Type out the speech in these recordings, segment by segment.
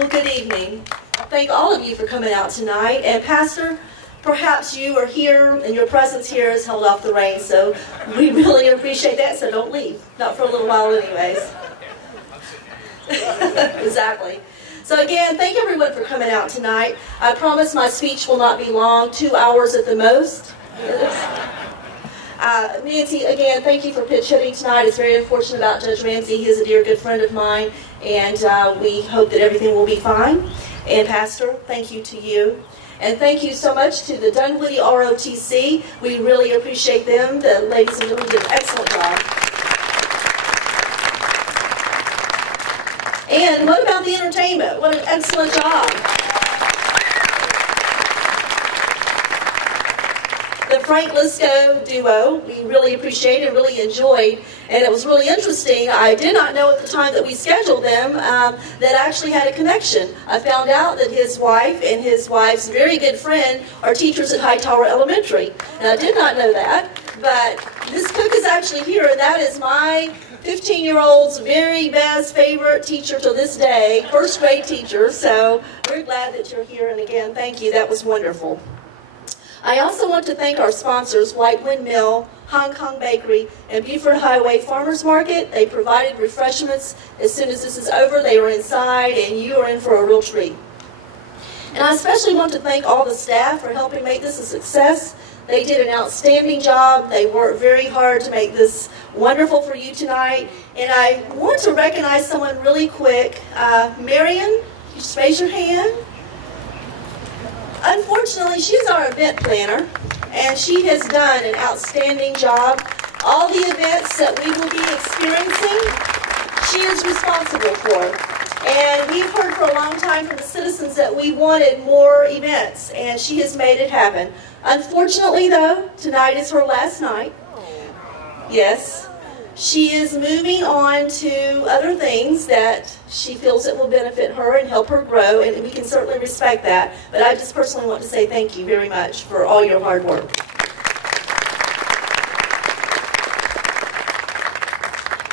Well, good evening. Thank all of you for coming out tonight. And Pastor, perhaps you are here and your presence here has held off the rain, so we really appreciate that, so don't leave. Not for a little while anyways. Exactly. So again, thank everyone for coming out tonight. I promise my speech will not be long, 2 hours at the most. Nancy, again, thank you for pitch hitting tonight. It's very unfortunate about Judge Ramsey. He is a dear, good friend of mine, and we hope that everything will be fine. And Pastor, thank you to you. And thank you so much to the Dunwoody ROTC. We really appreciate them. The ladies and gentlemen did an excellent job. And what about the entertainment? What an excellent job. The Frank Lisco duo, we really appreciated and really enjoyed, and it was really interesting. I did not know at the time that we scheduled them that actually had a connection. I found out that his wife and his wife's very good friend are teachers at Hightower Elementary. And I did not know that, but Miss Cook is actually here, and that is my 15-year-old's very best favorite teacher to this day, first grade teacher, so we're glad that you're here, and again, thank you. That was wonderful. I also want to thank our sponsors, White Windmill, Hong Kong Bakery, and Buford Highway Farmers Market. They provided refreshments. As soon as this is over, they were inside, and you are in for a real treat. And I especially want to thank all the staff for helping make this a success. They did an outstanding job. They worked very hard to make this wonderful for you tonight. And I want to recognize someone really quick. Marion, just raise your hand. Unfortunately, she's our event planner, and she has done an outstanding job. All the events that we will be experiencing, she is responsible for. And we've heard for a long time from the citizens that we wanted more events, and she has made it happen. Unfortunately, though, tonight is her last night. Yes. She is moving on to other things that she feels that will benefit her and help her grow, and we can certainly respect that. But I just personally want to say thank you very much for all your hard work.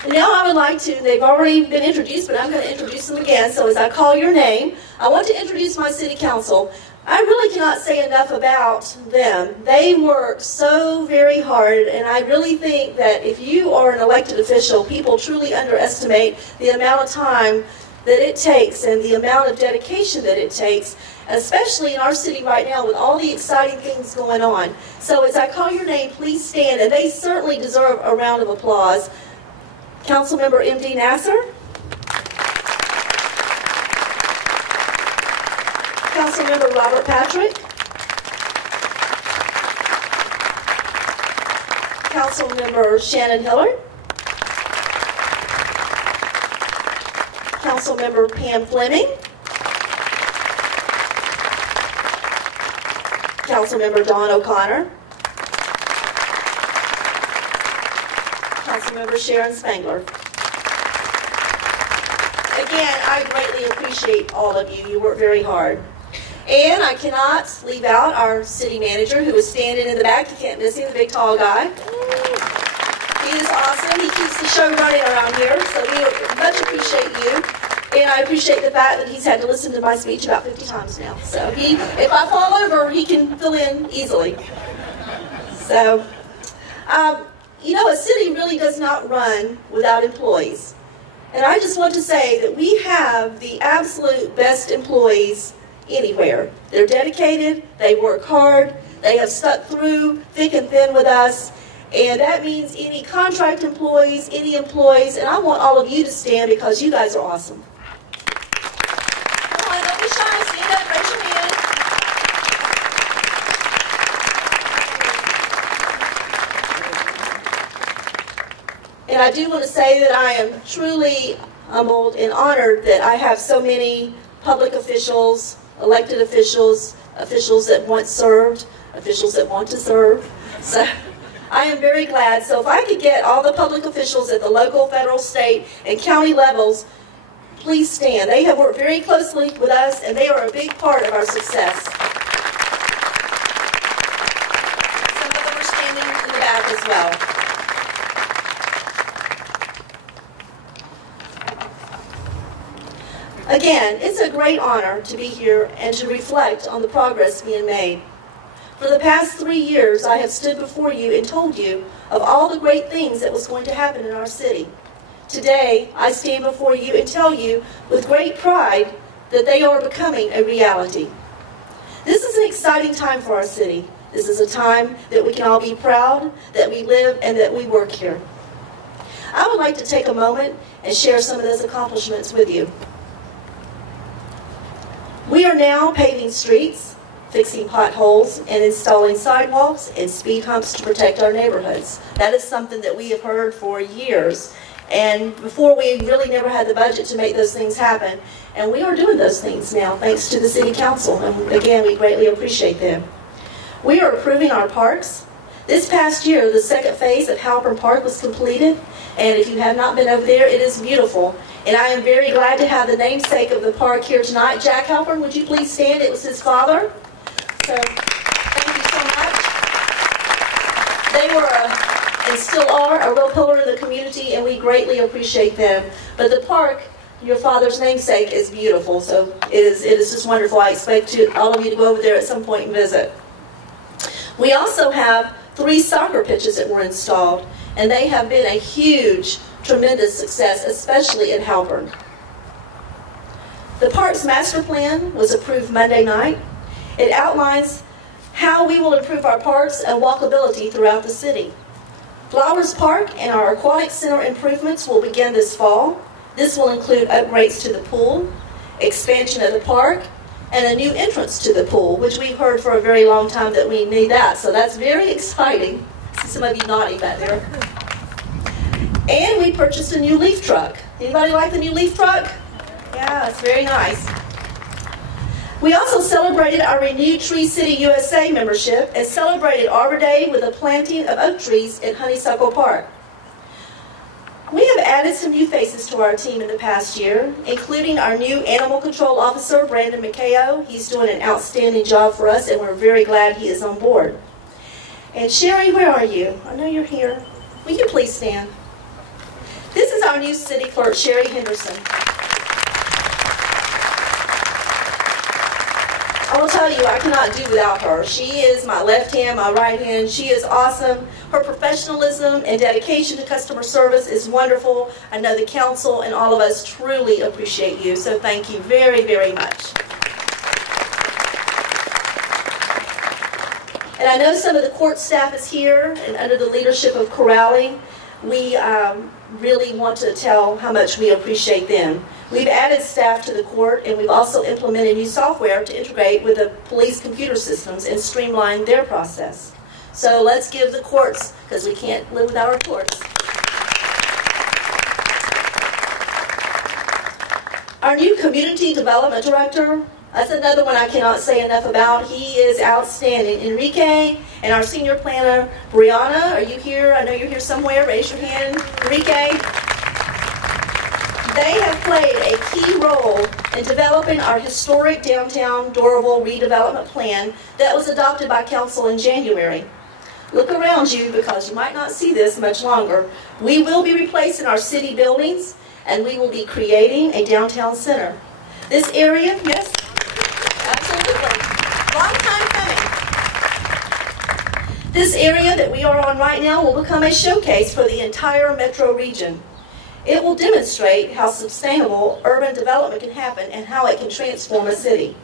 And now I would like to, they've already been introduced, but I'm going to introduce them again. So as I call your name, I want to introduce my city council. I really cannot say enough about them. They work so very hard, and I really think that if you are an elected official, people truly underestimate the amount of time that it takes and the amount of dedication that it takes, especially in our city right now with all the exciting things going on. So as I call your name, please stand, and they certainly deserve a round of applause. Councilmember M.D. Nasser. Councilmember Robert Patrick. Councilmember Shannon Hillard. Councilmember Pam Fleming. Councilmember Dawn O'Connor. Councilmember Sharon Spangler. Again, I greatly appreciate all of you. You work very hard. And I cannot leave out our city manager, who is standing in the back. You can't miss him, the big tall guy. He is awesome. He keeps the show running around here, so we much appreciate you. And I appreciate the fact that he's had to listen to my speech about 50 times now. So if I fall over, he can fill in easily. So, you know, a city really does not run without employees. And I just want to say that we have the absolute best employees anywhere. They're dedicated, they work hard, they have stuck through thick and thin with us, and that means any contract employees, any employees, and I want all of you to stand because you guys are awesome. Come on, don't be shy, stand up, raise your hand. And I do want to say that I am truly humbled and honored that I have so many public officials, elected officials, officials that once served, officials that want to serve. So I am very glad. So if I could get all the public officials at the local, federal, state, and county levels, please stand. They have worked very closely with us, and they are a big part of our success. Some of them are standing in the back as well. Again, it's a great honor to be here and to reflect on the progress being made. For the past 3 years, I have stood before you and told you of all the great things that was going to happen in our city. Today, I stand before you and tell you with great pride that they are becoming a reality. This is an exciting time for our city. This is a time that we can all be proud that we live and that we work here. I would like to take a moment and share some of those accomplishments with you. We are now paving streets, fixing potholes, and installing sidewalks and speed humps to protect our neighborhoods. That is something that we have heard for years. And before, we really never had the budget to make those things happen. And we are doing those things now, thanks to the City Council. And again, we greatly appreciate them. We are improving our parks. This past year, the second phase of Halpern Park was completed. And if you have not been over there, it is beautiful. And I am very glad to have the namesake of the park here tonight. Jack Halpern, would you please stand? It was his father. So, thank you so much. They were and still are a real pillar in the community, and we greatly appreciate them. But the park, your father's namesake, is beautiful, so it is just wonderful. I expect all of you to go over there at some point and visit. We also have 3 soccer pitches that were installed, and they have been a huge, tremendous success, especially in Halpern. The park's master plan was approved Monday night. It outlines how we will improve our parks and walkability throughout the city. Flowers Park and our Aquatic Center improvements will begin this fall. This will include upgrades to the pool, expansion of the park, and a new entrance to the pool, which we've heard for a very long time that we need that. So that's very exciting. I see some of you nodding back there. And we purchased a new leaf truck. Anybody like the new leaf truck? Yeah, it's very nice. We also celebrated our renewed Tree City USA membership and celebrated Arbor Day with a planting of oak trees at Honeysuckle Park. We have added some new faces to our team in the past year, including our new Animal Control Officer, Brandon McKayo. He's doing an outstanding job for us, and we're very glad he is on board. And Sherry, where are you? I know you're here. Will you please stand? This is our new city clerk, Sherry Henderson. I will tell you, I cannot do without her. She is my left hand, my right hand. She is awesome. Her professionalism and dedication to customer service is wonderful. I know the council and all of us truly appreciate you, so thank you very, very much. And I know some of the court staff is here, and under the leadership of Corrali, we really want to tell how much we appreciate them. We've added staff to the court, and we've also implemented new software to integrate with the police computer systems and streamline their process. So let's give the courts, because we can't live without our courts. Our new community development director, that's another one I cannot say enough about. He is outstanding. Enrique and our senior planner, Brianna, are you here? I know you're here somewhere. Raise your hand. Enrique. They have played a key role in developing our historic downtown Doraville redevelopment plan that was adopted by council in January. Look around you, because you might not see this much longer. We will be replacing our city buildings, and we will be creating a downtown center. This area, yes, absolutely, long time coming. This area that we are on right now will become a showcase for the entire metro region. It will demonstrate how sustainable urban development can happen and how it can transform a city.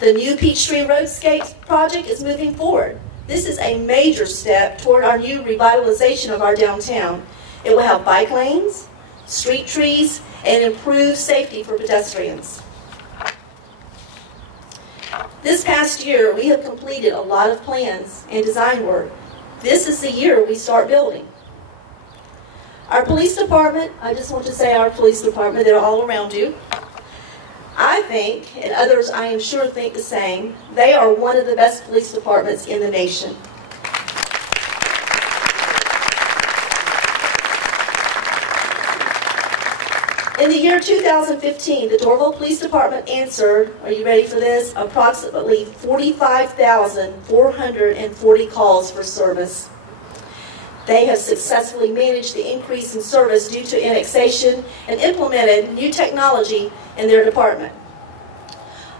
The new Peachtree Roadscape project is moving forward. This is a major step toward our new revitalization of our downtown. It will have bike lanes, street trees, and improved safety for pedestrians. This past year, we have completed a lot of plans and design work. This is the year we start building. Our police department, I just want to say our police department, they're all around you. I think, and others I am sure think the same, they are one of the best police departments in the nation. In the year 2015, the Doraville Police Department answered, are you ready for this, approximately 45,440 calls for service. They have successfully managed the increase in service due to annexation and implemented new technology in their department.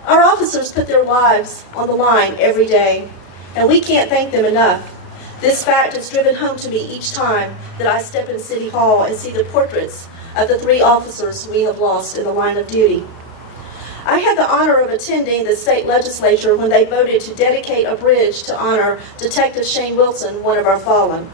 Our officers put their lives on the line every day, and we can't thank them enough. This fact is driven home to me each time that I step in City Hall and see the portraits of the 3 officers we have lost in the line of duty. I had the honor of attending the state legislature when they voted to dedicate a bridge to honor Detective Shane Wilson, one of our fallen.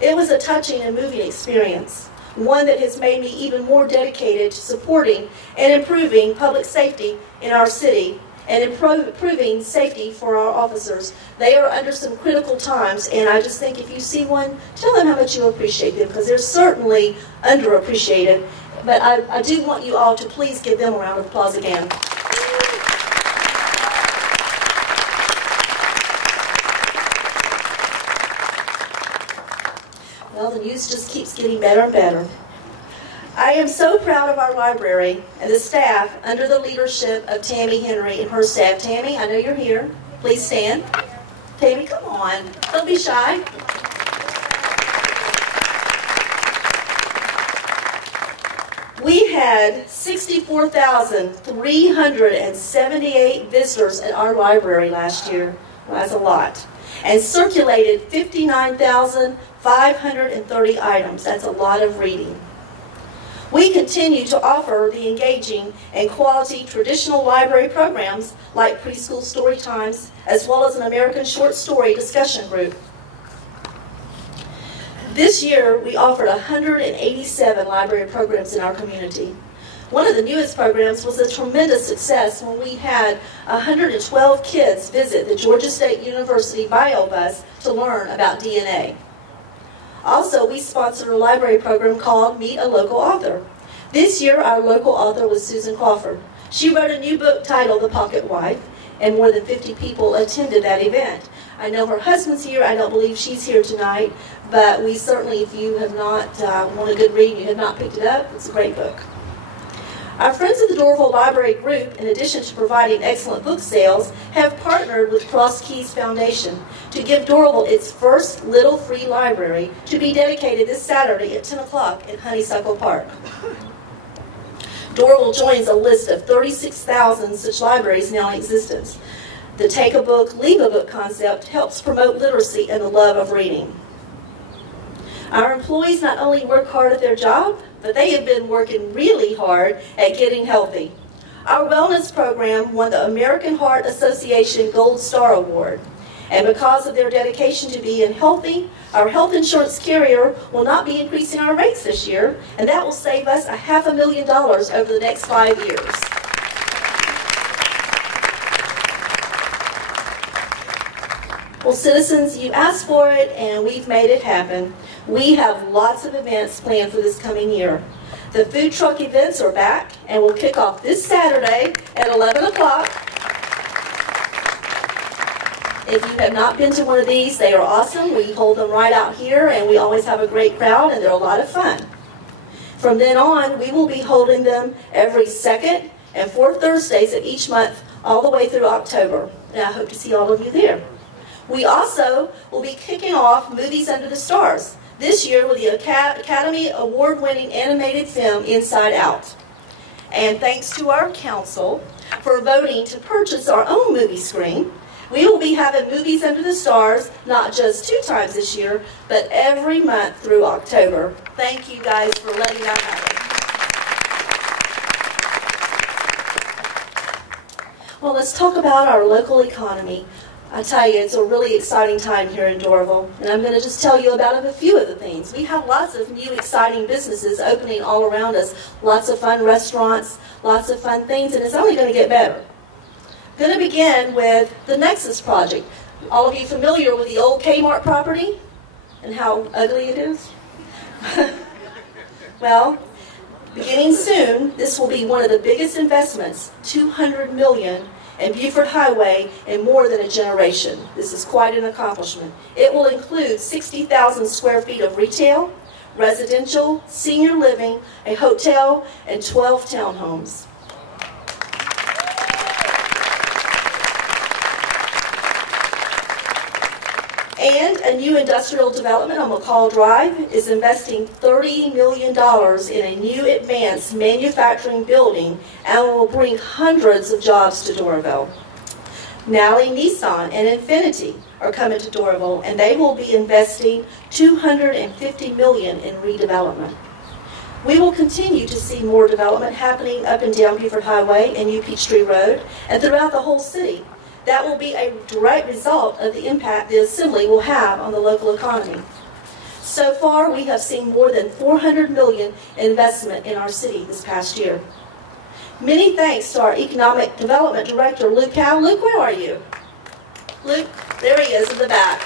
It was a touching and moving experience, one that has made me even more dedicated to supporting and improving public safety in our city and improving safety for our officers. They are under some critical times, and I just think if you see one, tell them how much you appreciate them, because they're certainly underappreciated. But I do want you all to please give them a round of applause again. Well, the news just keeps getting better and better. I am so proud of our library and the staff under the leadership of Tammy Henry and her staff. Tammy, I know you're here. Please stand. Tammy, come on. Don't be shy. We had 64,378 visitors at our library last year. Well, that's a lot. And circulated 59,530 items. That's a lot of reading. We continue to offer the engaging and quality traditional library programs like preschool story times, as well as an American short story discussion group. This year, we offered 187 library programs in our community. One of the newest programs was a tremendous success when we had 112 kids visit the Georgia State University bio bus to learn about DNA. Also, we sponsored a library program called Meet a Local Author. This year, our local author was Susan Crawford. She wrote a new book titled The Pocket Wife, and more than 50 people attended that event. I know her husband's here. I don't believe she's here tonight, but we certainly, if you have not want a good read and you have not picked it up, it's a great book. Our friends at the Doraville Library Group, in addition to providing excellent book sales, have partnered with Cross Keys Foundation to give Doraville its first Little Free Library to be dedicated this Saturday at 10 o'clock in Honeysuckle Park. Doraville joins a list of 36,000 such libraries now in existence. The Take a Book, Leave a Book concept helps promote literacy and the love of reading. Our employees not only work hard at their job, but they have been working really hard at getting healthy. Our wellness program won the American Heart Association Gold Star Award. And because of their dedication to being healthy, our health insurance carrier will not be increasing our rates this year, and that will save us $500,000 over the next 5 years. Well, citizens, you asked for it, and we've made it happen. We have lots of events planned for this coming year. The food truck events are back, and will kick off this Saturday at 11 o'clock. If you have not been to one of these, they are awesome. We hold them right out here, and we always have a great crowd, and they're a lot of fun. From then on, we will be holding them every second and fourth Thursdays of each month, all the way through October. And I hope to see all of you there. We also will be kicking off Movies Under the Stars this year with the Academy Award-winning animated film Inside Out. And thanks to our council for voting to purchase our own movie screen, we will be having Movies Under the Stars not just 2 times this year, but every month through October. Thank you guys for letting that happen. Well, let's talk about our local economy. I tell you, it's a really exciting time here in Doraville, and I'm going to just tell you about a few of the things. We have lots of new exciting businesses opening all around us, lots of fun restaurants, lots of fun things, and it's only going to get better. I'm going to begin with the Nexus Project. All of you familiar with the old Kmart property and how ugly it is? Well, beginning soon, this will be one of the biggest investments, $200 million, in Buford Highway in more than a generation. This is quite an accomplishment. It will include 60,000 square feet of retail, residential, senior living, a hotel, and 12 townhomes. And a new industrial development on McCall Drive is investing $30 million in a new advanced manufacturing building and will bring hundreds of jobs to Doraville. Nally Nissan and Infinity are coming to Doraville, and they will be investing $250 million in redevelopment. We will continue to see more development happening up and down Buford Highway and New Peachtree Road and throughout the whole city. That will be a direct result of the impact the Assembly will have on the local economy. So far, we have seen more than $400 million in investment in our city this past year. Many thanks to our Economic Development Director, Luke Howe. Luke, where are you? Luke, there he is in the back.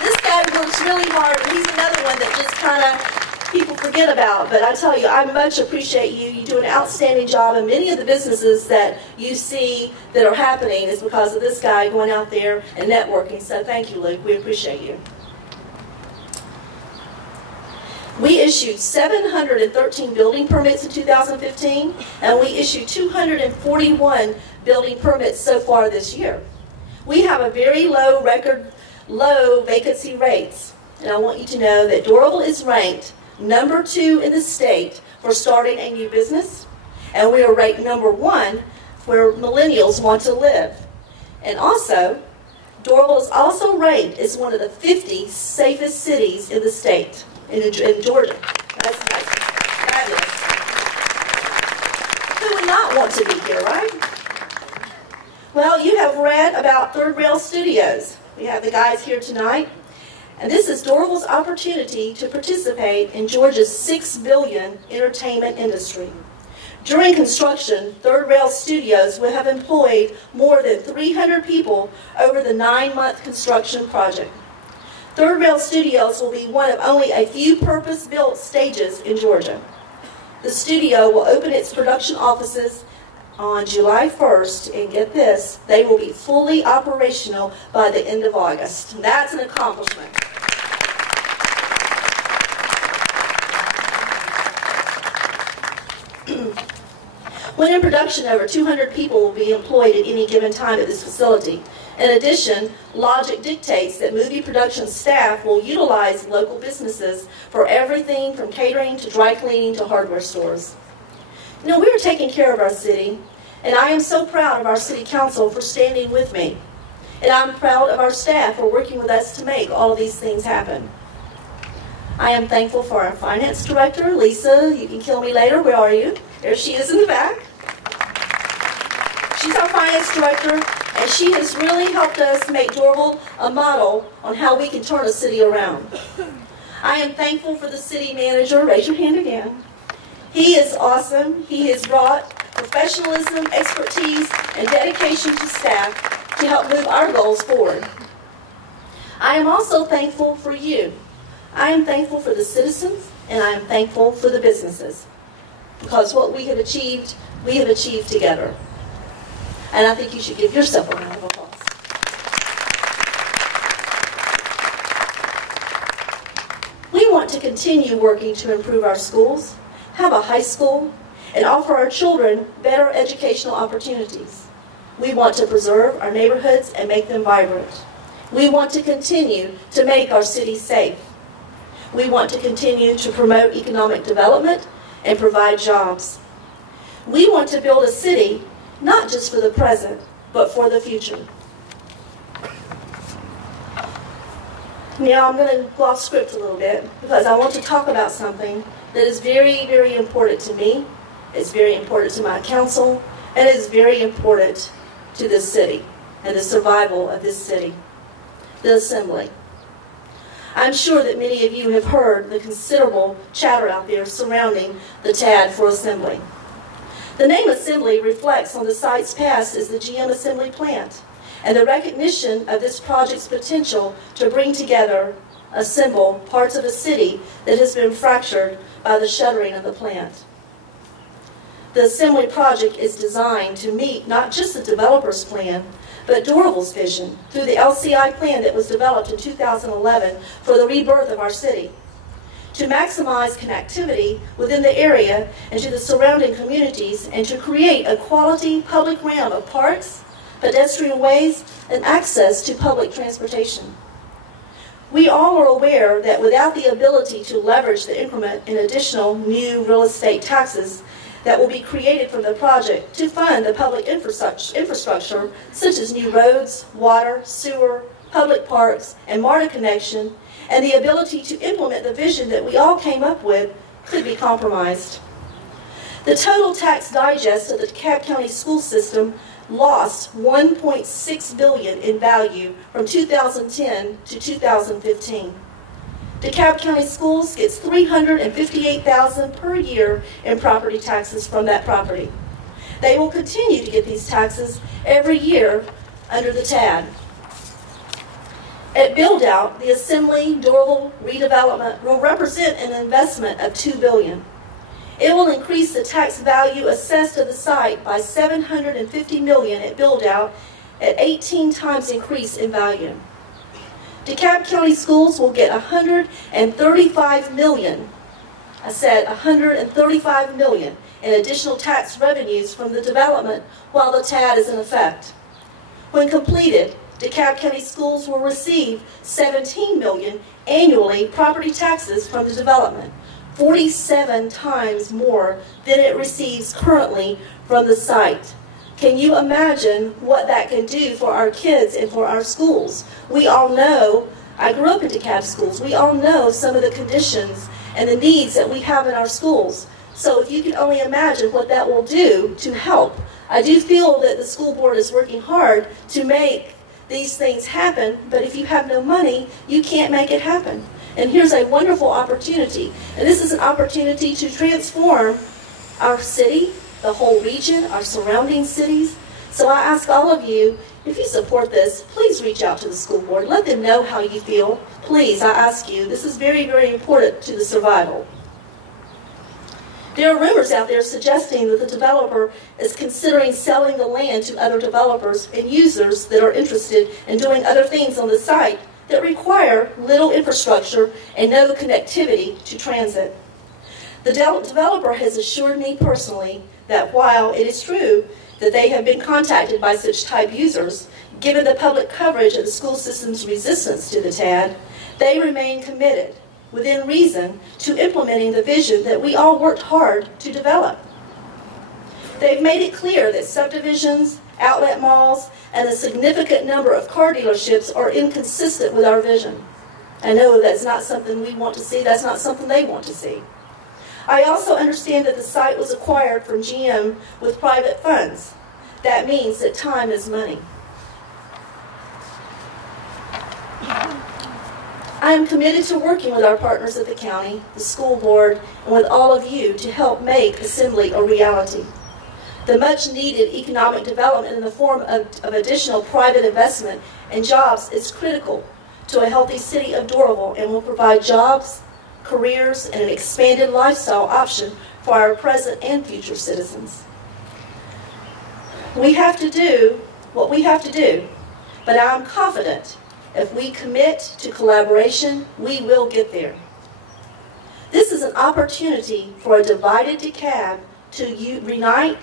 This guy works really hard, and he's another one that just kind of people forget about, but I tell you, I much appreciate you. You do an outstanding job, and many of the businesses that you see that are happening is because of this guy going out there and networking. So thank you, Luke. We appreciate you. We issued 713 building permits in 2015, and we issued 241 building permits so far this year. We have a very record low vacancy rates, and I want you to know that Doraville is ranked number 2 in the state for starting a new business, and we are ranked number 1 where millennials want to live. And also, Doraville is also ranked as one of the 50 safest cities in the state, in Georgia. That's nice. Fabulous. Who would not want to be here, right? Well, you have read about Third Rail Studios. We have the guys here tonight. And this is Doraville's opportunity to participate in Georgia's $6 billion entertainment industry. During construction, Third Rail Studios will have employed more than 300 people over the 9-month construction project. Third Rail Studios will be one of only a few purpose-built stages in Georgia. The studio will open its production offices on July 1st, and get this, they will be fully operational by the end of August. And that's an accomplishment. When in production, over 200 people will be employed at any given time at this facility. In addition, logic dictates that movie production staff will utilize local businesses for everything from catering to dry cleaning to hardware stores. You know, we are taking care of our city, and I am so proud of our city council for standing with me. And I'm proud of our staff for working with us to make all of these things happen. I am thankful for our finance director, Lisa. You can kill me later. Where are you? There she is in the back. She's our finance director, and she has really helped us make Doraville a model on how we can turn a city around. I am thankful for the city manager. Raise your hand again. He is awesome. He has brought professionalism, expertise, and dedication to staff to help move our goals forward. I am also thankful for you. I am thankful for the citizens, and I am thankful for the businesses. Because what we have achieved together. And I think you should give yourself a round of applause. We want to continue working to improve our schools, have a high school, and offer our children better educational opportunities. We want to preserve our neighborhoods and make them vibrant. We want to continue to make our cities safe. We want to continue to promote economic development and provide jobs. We want to build a city not just for the present, but for the future. Now I'm going to go off script a little bit because I want to talk about something that is very, very important to me. It's very important to my council, and it's very important to this city and the survival of this city, the Assembly. I'm sure that many of you have heard the considerable chatter out there surrounding the TAD for Assembly. The name Assembly reflects on the sites past as the GM Assembly plant and the recognition of this project's potential to bring together, assemble parts of a city that has been fractured by the shuttering of the plant. The Assembly project is designed to meet not just the developer's plan, but Doraville's vision through the LCI plan that was developed in 2011 for the rebirth of our city, to maximize connectivity within the area and to the surrounding communities, and to create a quality public realm of parks, pedestrian ways, and access to public transportation. We all are aware that without the ability to leverage the increment in additional new real estate taxes that will be created from the project to fund the public infrastructure such as new roads, water, sewer, public parks, and MARTA connection, and the ability to implement the vision that we all came up with could be compromised. The total tax digest of the DeKalb County school system lost $1.6 billion in value from 2010 to 2015. DeKalb County Schools gets $358,000 per year in property taxes from that property. They will continue to get these taxes every year under the TAD. At build-out, the Assembly Doraville redevelopment will represent an investment of $2 billion. It will increase the tax value assessed of the site by $750 million at build-out, at 18 times increase in value. DeKalb County Schools will get $135 million. I said $135 million in additional tax revenues from the development while the TAD is in effect. When completed, DeKalb County Schools will receive $17 million annually property taxes from the development, 47 times more than it receives currently from the site. Can you imagine what that can do for our kids and for our schools? We all know, I grew up in DeKalb schools, we all know some of the conditions and the needs that we have in our schools. So if you can only imagine what that will do to help. I do feel that the school board is working hard to make these things happen, but if you have no money, you can't make it happen. And here's a wonderful opportunity. And this is an opportunity to transform our city, the whole region, our surrounding cities. So I ask all of you, if you support this, please reach out to the school board. Let them know how you feel. Please, I ask you. This is very, very important to the survival. There are rumors out there suggesting that the developer is considering selling the land to other developers and users that are interested in doing other things on the site that require little infrastructure and no connectivity to transit. The developer has assured me personally that while it is true that they have been contacted by such type users, given the public coverage of the school system's resistance to the TAD, they remain committed, within reason, to implementing the vision that we all worked hard to develop. They've made it clear that subdivisions, outlet malls, and a significant number of car dealerships are inconsistent with our vision. I know that's not something we want to see, that's not something they want to see. I also understand that the site was acquired from GM with private funds. That means that time is money. I am committed to working with our partners at the county, the school board, and with all of you to help make Assembly a reality. The much-needed economic development in the form of additional private investment and jobs is critical to a healthy city of Doraville and will provide jobs, careers, and an expanded lifestyle option for our present and future citizens. We have to do what we have to do, but I'm confident if we commit to collaboration, we will get there. This is an opportunity for a divided DeKalb to unite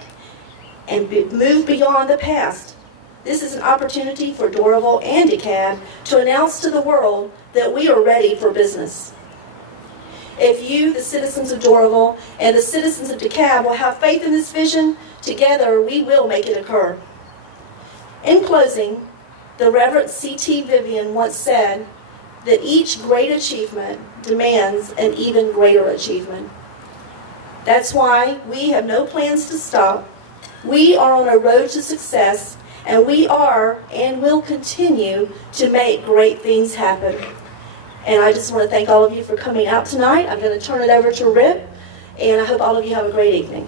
and move beyond the past. This is an opportunity for Doraville and DeKalb to announce to the world that we are ready for business. If you, the citizens of Doraville, and the citizens of DeKalb will have faith in this vision, together we will make it occur. In closing, the Reverend C.T. Vivian once said that each great achievement demands an even greater achievement. That's why we have no plans to stop. We are on a road to success, and we are and will continue to make great things happen. And I just want to thank all of you for coming out tonight. I'm going to turn it over to Rip, and I hope all of you have a great evening.